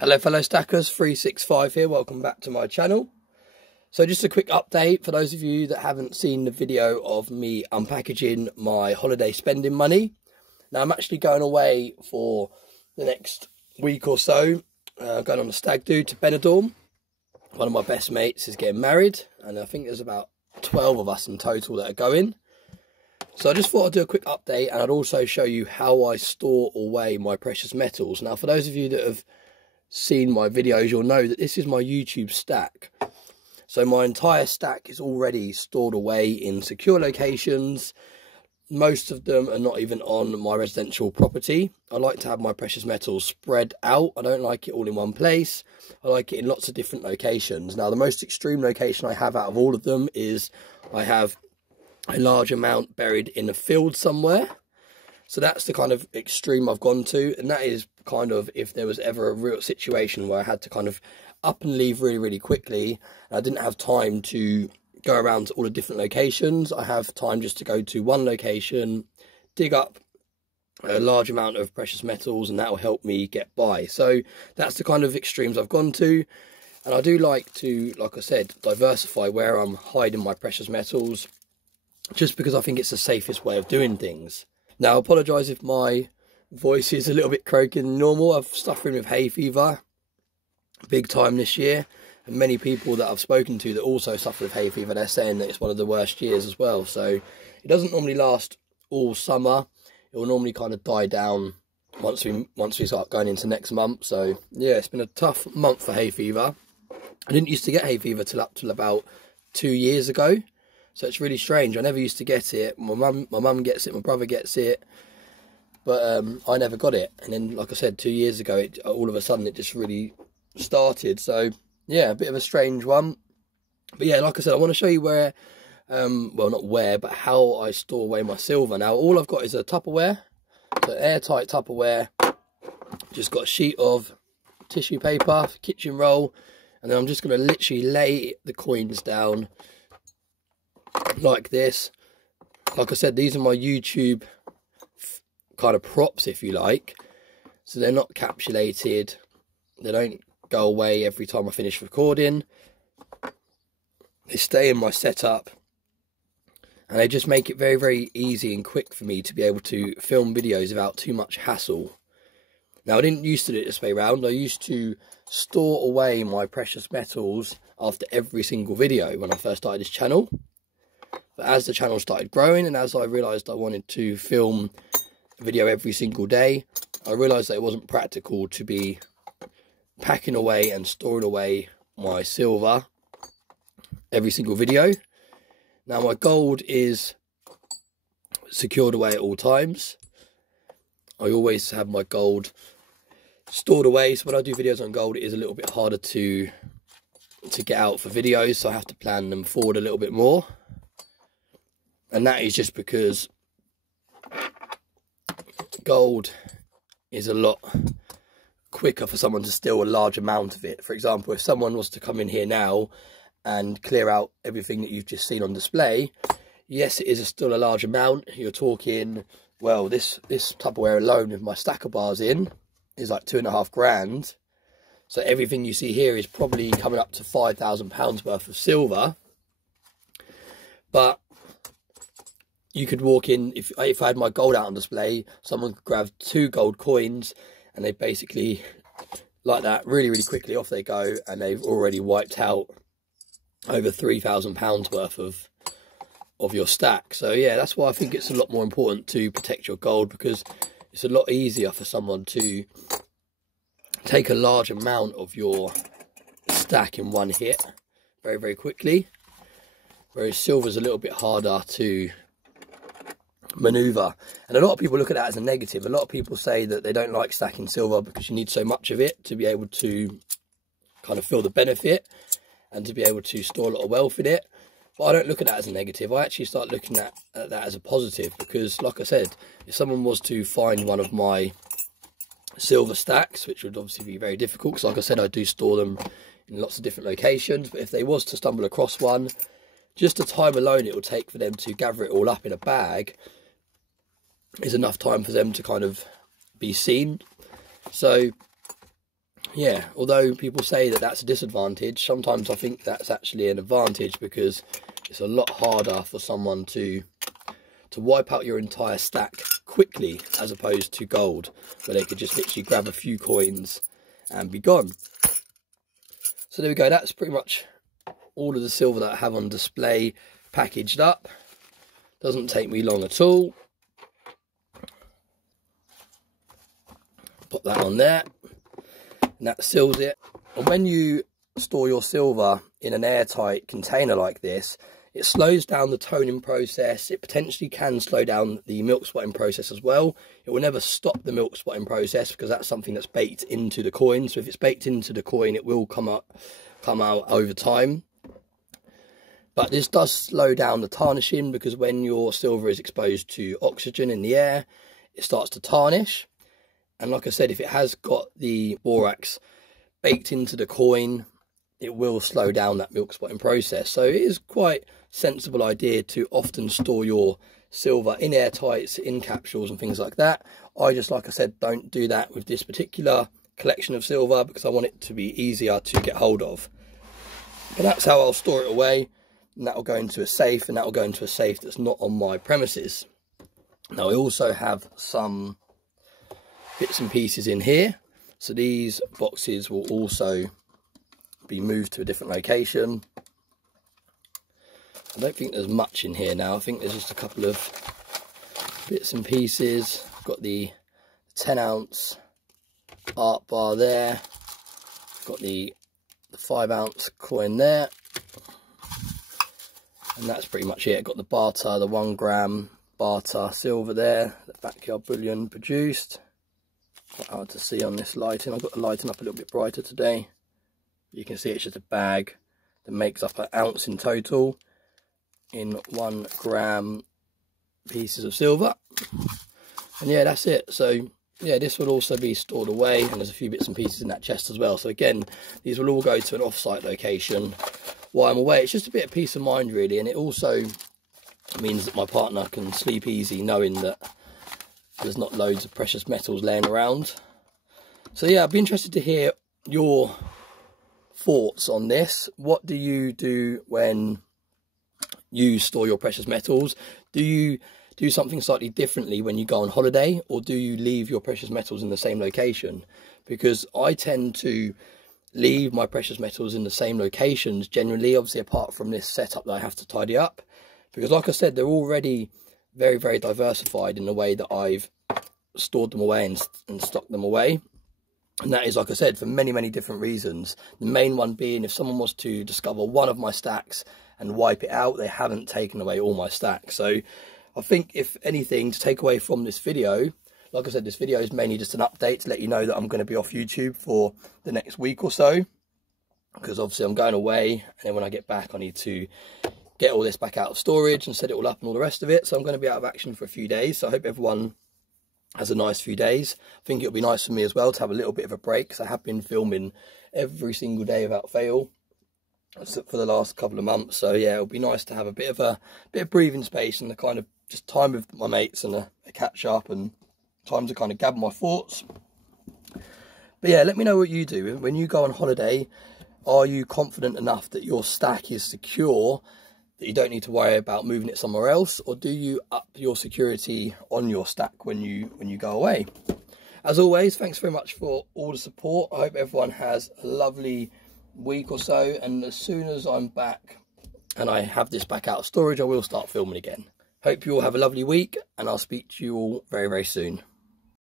Hello fellow stackers, 365 here, welcome back to my channel. So just a quick update for those of you that haven't seen the video of me unpackaging my holiday spending money. Now I'm actually going away for the next week or so, going on a stag do to Benidorm. One of my best mates is getting married and I think there's about 12 of us in total that are going. So I just thought I'd do a quick update and I'd also show you how I store away my precious metals. Now for those of you that have seen my videos, you'll know that this is my YouTube stack. So my entire stack is already stored away in secure locations. Most of them are not even on my residential property. I like to have my precious metals spread out. I don't like it all in one place. I like it in lots of different locations. Now the most extreme location I have out of all of them is I have a large amount buried in a field somewhere. So that's the kind of extreme I've gone to, and that is kind of if there was ever a real situation where I had to kind of up and leave really quickly, and I didn't have time to go around to all the different locations. I have time just to go to one location, dig up a large amount of precious metals, and that will help me get by. So that's the kind of extremes I've gone to, and I do like to, like I said, diversify where I'm hiding my precious metals, just because I think it's the safest way of doing things. Now, I apologise if my voice is a little bit croaky than normal. I'm suffering with hay fever big time this year. And many people that I've spoken to that also suffer with hay fever, they're saying that it's one of the worst years as well. So it doesn't normally last all summer. It will normally kind of die down once we start going into next month. So yeah, it's been a tough month for hay fever. I didn't used to get hay fever till up till about 2 years ago. So it's really strange. I never used to get it. My mum gets it, my brother gets it, but I never got it. And then, like I said, 2 years ago, all of a sudden it just really started. So yeah, a bit of a strange one. But yeah, like I said, I want to show you where, well, not where, but how I store away my silver. Now, all I've got is a Tupperware, so airtight Tupperware. Just got a sheet of tissue paper, kitchen roll, and then I'm just going to literally lay the coins down like this. Like I said, these are my YouTube kind of props, if you like. So they're not capsulated. They don't go away every time I finish recording. They stay in my setup. And they just make it very easy and quick for me to be able to film videos without too much hassle. Now, I didn't used to do it this way round. I used to store away my precious metals after every single video when I first started this channel. But as the channel started growing and as I realised I wanted to film a video every single day, I realised that it wasn't practical to be packing away and storing away my silver every single video. Now my gold is secured away at all times. I always have my gold stored away, so when I do videos on gold it is a little bit harder to get out for videos, so I have to plan them forward a little bit more. And that is just because gold is a lot quicker for someone to steal a large amount of it. For example, if someone was to come in here now and clear out everything that you've just seen on display, yes, it is still a large amount. You're talking, well, this Tupperware alone with my stacker bars in is like £2.5 grand. So everything you see here is probably coming up to £5,000 worth of silver. But you could walk in, if I had my gold out on display, someone could grab 2 gold coins and they basically, like that, really quickly off they go, and they've already wiped out over £3,000 worth of your stack. So yeah, that's why I think it's a lot more important to protect your gold, because it's a lot easier for someone to take a large amount of your stack in one hit very quickly, whereas silver's a little bit harder to maneuver. And a lot of people look at that as a negative. A lot of people say that they don't like stacking silver because you need so much of it to be able to kind of feel the benefit and to be able to store a lot of wealth in it. But I don't look at that as a negative. I actually start looking at that as a positive, because like I said, if someone was to find one of my silver stacks, which would obviously be very difficult because like I said, I do store them in lots of different locations, but if they was to stumble across one, just the time alone it will take for them to gather it all up in a bag is enough time for them to kind of be seen. So yeah, although people say that that's a disadvantage, sometimes I think that's actually an advantage, because it's a lot harder for someone to wipe out your entire stack quickly, as opposed to gold, where they could just literally grab a few coins and be gone. So there we go, that's pretty much all of the silver that I have on display packaged up. Doesn't take me long at all. Put that on there, and that seals it. And when you store your silver in an airtight container like this, it slows down the toning process. It potentially can slow down the milk spotting process as well. It will never stop the milk spotting process, because that's something that's baked into the coin. So if it's baked into the coin, it will come out over time. But this does slow down the tarnishing, because when your silver is exposed to oxygen in the air, it starts to tarnish. And like I said, if it has got the borax baked into the coin, it will slow down that milk spotting process. So it is quite a sensible idea to often store your silver in airtights, in capsules and things like that. I just, like I said, don't do that with this particular collection of silver, because I want it to be easier to get hold of. But that's how I'll store it away, and that will go into a safe, and that will go into a safe that's not on my premises. Now I also have some bits and pieces in here, so these boxes will also be moved to a different location. I don't think there's much in here now. I think there's just a couple of bits and pieces. I've got the 10-ounce art bar there. I've got the 5-ounce coin there. And that's pretty much it. I've got the barter, the 1 gram barter silver there, the backyard bullion produced. Quite hard to see on this lighting. I've got the lighting up a little bit brighter today. You can see it's just a bag that makes up an ounce in total in 1 gram pieces of silver. And yeah, that's it. So yeah, this will also be stored away, and there's a few bits and pieces in that chest as well. So again, these will all go to an off-site location while I'm away. It's just a bit of peace of mind really, and it also means that my partner can sleep easy knowing that there's not loads of precious metals laying around. So yeah, I'd be interested to hear your thoughts on this. What do you do when you store your precious metals? Do you do something slightly differently when you go on holiday, or do you leave your precious metals in the same location? Because I tend to leave my precious metals in the same locations generally, obviously apart from this setup that I have to tidy up, because like I said, they're already very, very diversified in the way that I've stored them away and stocked them away. And that is, like I said, for many, many different reasons. The main one being, if someone was to discover one of my stacks and wipe it out, they haven't taken away all my stacks. So I think, if anything, to take away from this video, like I said, this video is mainly just an update to let you know that I'm going to be off YouTube for the next week or so, because obviously I'm going away, and then when I get back I need to get all this back out of storage and set it all up and all the rest of it. So I'm going to be out of action for a few days. So I hope everyone has a nice few days. I think it'll be nice for me as well to have a little bit of a break, because I have been filming every single day without fail for the last couple of months. So yeah, it'll be nice to have a bit of breathing space, and the kind of just time with my mates, and a catch up, and time to kind of gather my thoughts. But yeah, let me know what you do when you go on holiday. Are you confident enough that your stack is secure, that you don't need to worry about moving it somewhere else, or do you up your security on your stack when you go away? As always, thanks very much for all the support. I hope everyone has a lovely week or so, and as soon as I'm back and I have this back out of storage, I will start filming again. Hope you all have a lovely week, and I'll speak to you all very, very soon.